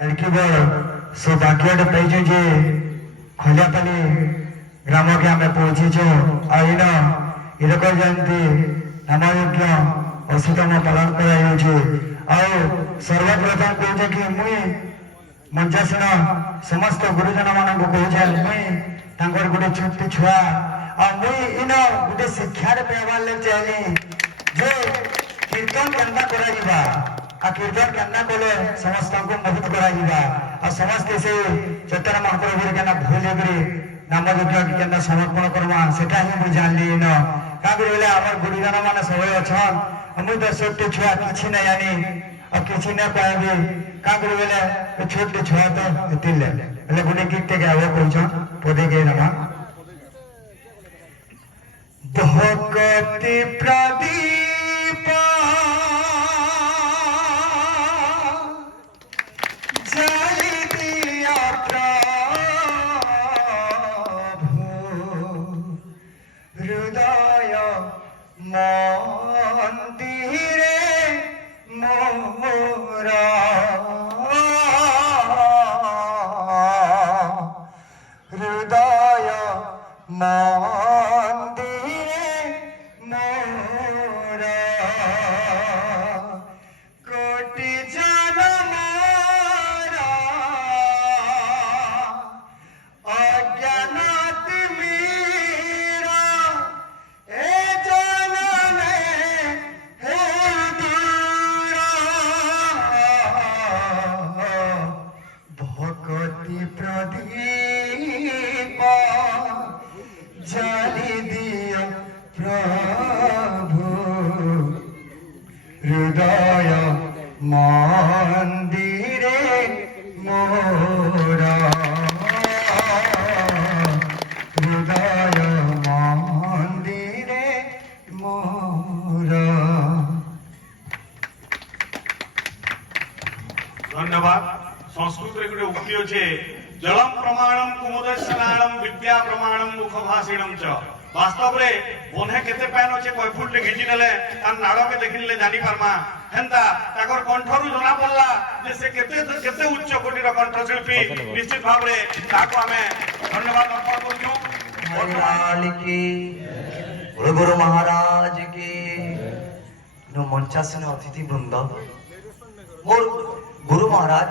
एड़की सौभाग्य पाइज जे खलियापाली ग्राम के आम पहुंचीचु आईन इरक जयंती नामयज्ञ अशीतम पालन सर्वप्रथम कहे कि मुई मंचासीन समस्त गुरुजन मान कहे मुई गोटे छोटी छुआ मुई इन गोटे शिक्षा पाइबार लगे चाहिए जे कीर्तन केन्ता करा कीर्तन केन्ता कले समस्त को मोहित करा समस्ते से चैतन्य महाप्रभु के भूल नाम यज्ञ के समर्पण करमा सेटा ही मुझे जानली इन क्या बोले आम गुरुजन मान सब अच्छा मुझे तो छोटे छुआ किसी नहीं जानी और किसी नहीं कहबी क्या बोले छोटे छुआ तो ये गोटे गीत गाव कह पदे गए नमा भगति प्रदीप जलि दिया हृदय मंदिरे मोरा हृदय मंदिरे मोरा कोटि जन्म अज्ञानात मेरा भगति प्रदीप जलि दिया प्रभु हृदय मंदिरे मोरा हृदय मंदिरे मोरा। धन्यवाद। संस्कृत रे गोटे उक्ति अछि जलम प्रमाणम कुमुदस्नानम विद्या प्रमाणम मुखभाषिणम च। वास्तव रे बोने केते पैन अछि कोइ फुट ले घिची नेले तार नाड़ के देखिले जानि परमा हेंता ताकर कंठरु जना पड़ला जे से केते उच्च कोटि रो कंठ शिल्पी निश्चित भाव रे ताको हमें धन्यवाद अर्पण करछु। हरिलाल की गुरु महाराज की नो मंचासन अतिथि वृंद मोर गुरु महाराज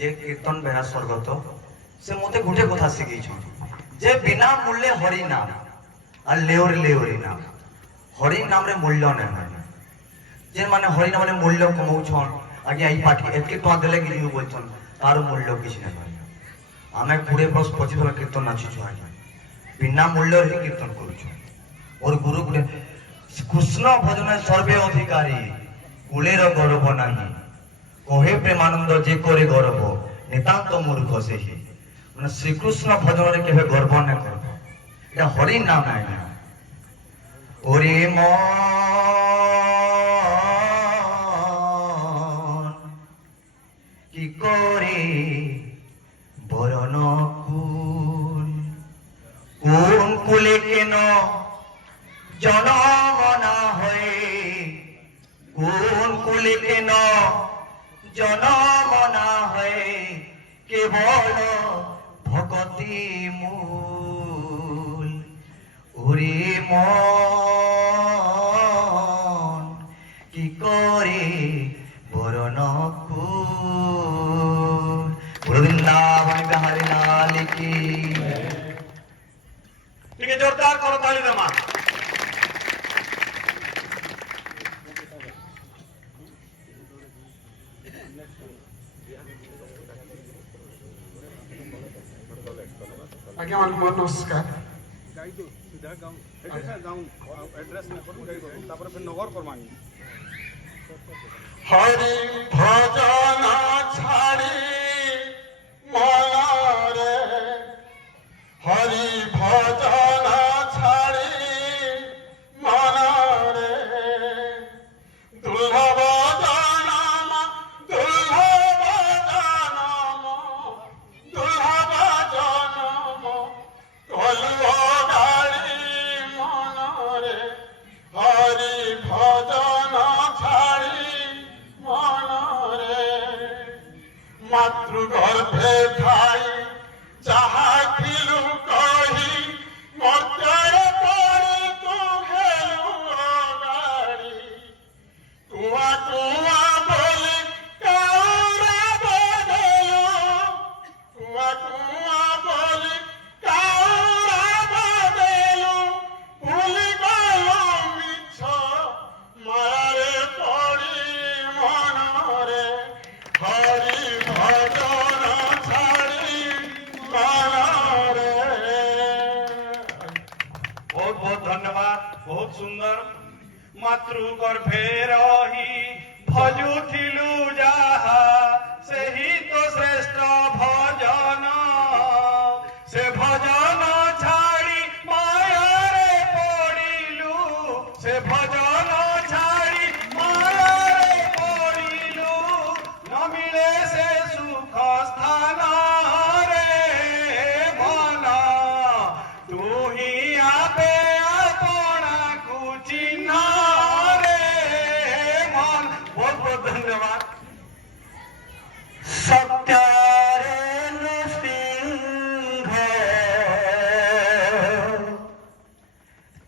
जे कीर्तन बेहा स्वर्गत से मते गोटे कथा शिखी जे बिना मूल्य हरि नाम आ लेवरी नाम हरि नाम रे मूल्य नहीं जे माने हरि नाम रे मूल्य कमाउछन आगे आई पाठी एतके टका देले कि बोलछन तार मूल्य किछ नहीं आमे 20 वर्ष 25 वर्ष कीर्तन नाचिछु आगे बिना मूल्य रे कीर्तन करूछु और गुरु गुटे कृष्ण भजन सर्वे अधिकारी कुलेर गौरव नहीं कहे प्रेमानंद जे करे गर्व नितांत मूर्ख से ही मैंने श्रीकृष्ण भजन रे केबे गर्व न कर या हरि नाम है ओरे मन की करे बरन कोन कुले केन जनम ना होए कोन कुले केन जनम ना है केवल भगति मूल ओरे मन की करे बरन वृंदावन बिहारी लाल की। ठीक है, जोरदार करो ताली दमा। आगे नमस्कार हरि भजन छाड़ी मन रे हरि भजन छाड़ी मन रे दुर्लभ जनम दुर्लभ जनम दुर्लभ जनम कलुआ गाड़ी मन रे हरि भजन छाड़ी मन रे মাতৃগর্ভে ঠাই যাহা খিলু কহি মর্ত্যর পরে তু ঘেলু গাড়ি কুয়া কুয়া বলে কাউরা বদলু কুয়া কুয়া বলে কাউরা বদলু ভুলি গেল মিছ মায়ারে পড়ি মনরে হরি ভজন ছাড়ি মনরে। बहुत बहुत धन्यवाद, बहुत सुंदर। मातृ गर्भे रही भजुथिलु जाहा सेही तो श्रेष्ठ भजन से भजन छाड़ी मायारे पड़िलु से भजन छाड़ी मायारे पड़िलु न मिले से सुख स्थान रे मन तू ही आपे अपना कुचिन्ह रे मन। बहुत बहुत धन्यवाद। सत्यारे नृसिंह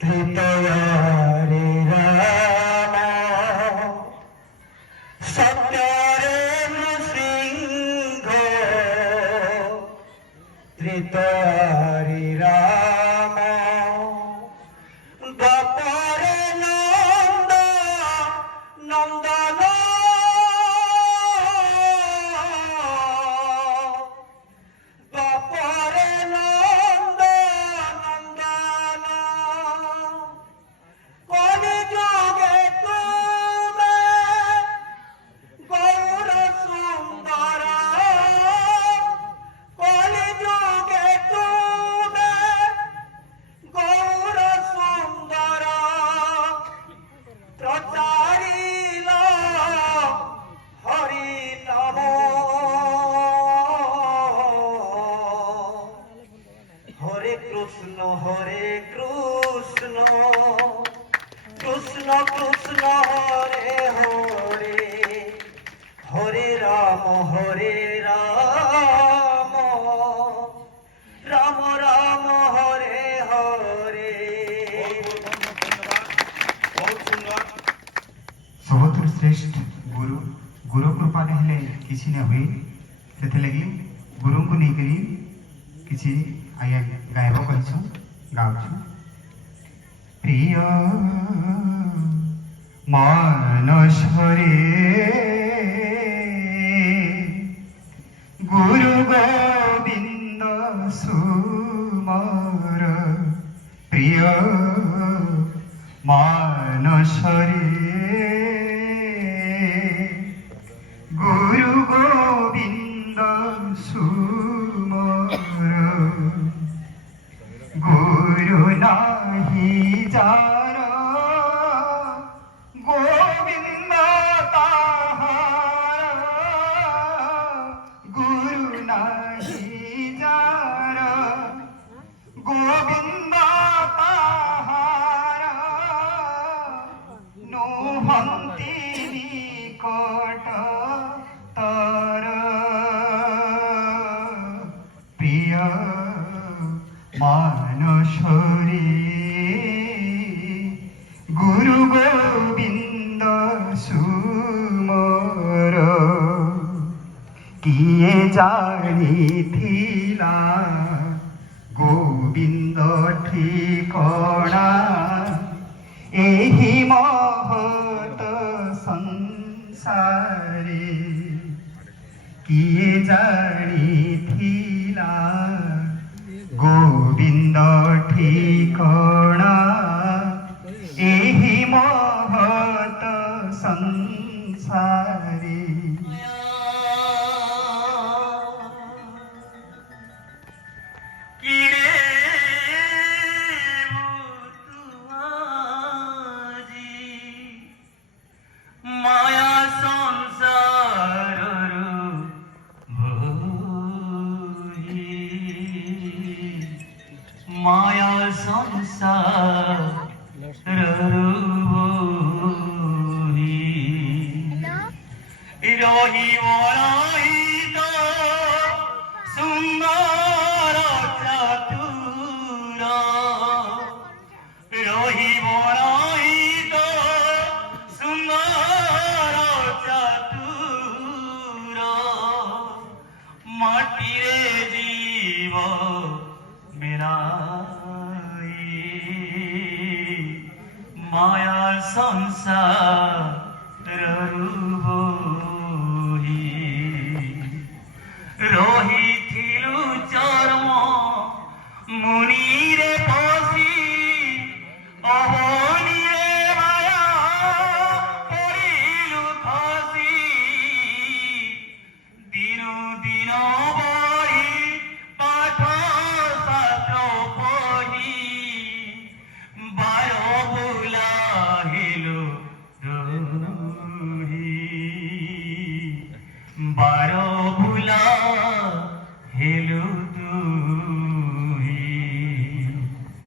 त्रितयारे राम सत्यारे नृसिंह त्रितयारे राम द्वापरे नंद नंदन দ্বাপরে নন্দ নন্দন কলি যুগে তুমি গৌর সুন্দর কলি যুগে তুমি গৌর সুন্দর প্রচারিল হরি নাম হরে কৃষ্ণ কৃষ্ণ কৃষ্ণ হরে হরে হরে রাম রাম রাম হরে হরে। बहुत सुंदर। सबुठु श्रेष्ठ गुरु गुरु कृपा नहेले किसी न हुए से लगी गुरु को नहीं करी किसी आया गायब कहछु गाउछु प्रिय मानसरे गुरु गोविंद सुमर प्रिय मानसरे गुरु गोविंद सुमर गुरु नाही जार गोविंद ताहार गुरु नाही जार गोविंद ताहार नोहंती निकट तर प्रिय मानसरे गुरु गोविंद सुमर किए जानिथिला गोविंद ठिकणा एहि महत संसारे किए जानिथिला गोविंद ठिकणा एहि महत संसारे কিরে মায়া সংসার মায়া সংসার রহি মরাই মাটিরে জীব মেলাই মায়ার সংসার বহি রহিথিলু চর্ম মুনিরে পশি অহনিরে মায়া পড়িলু খসি দিনু দিন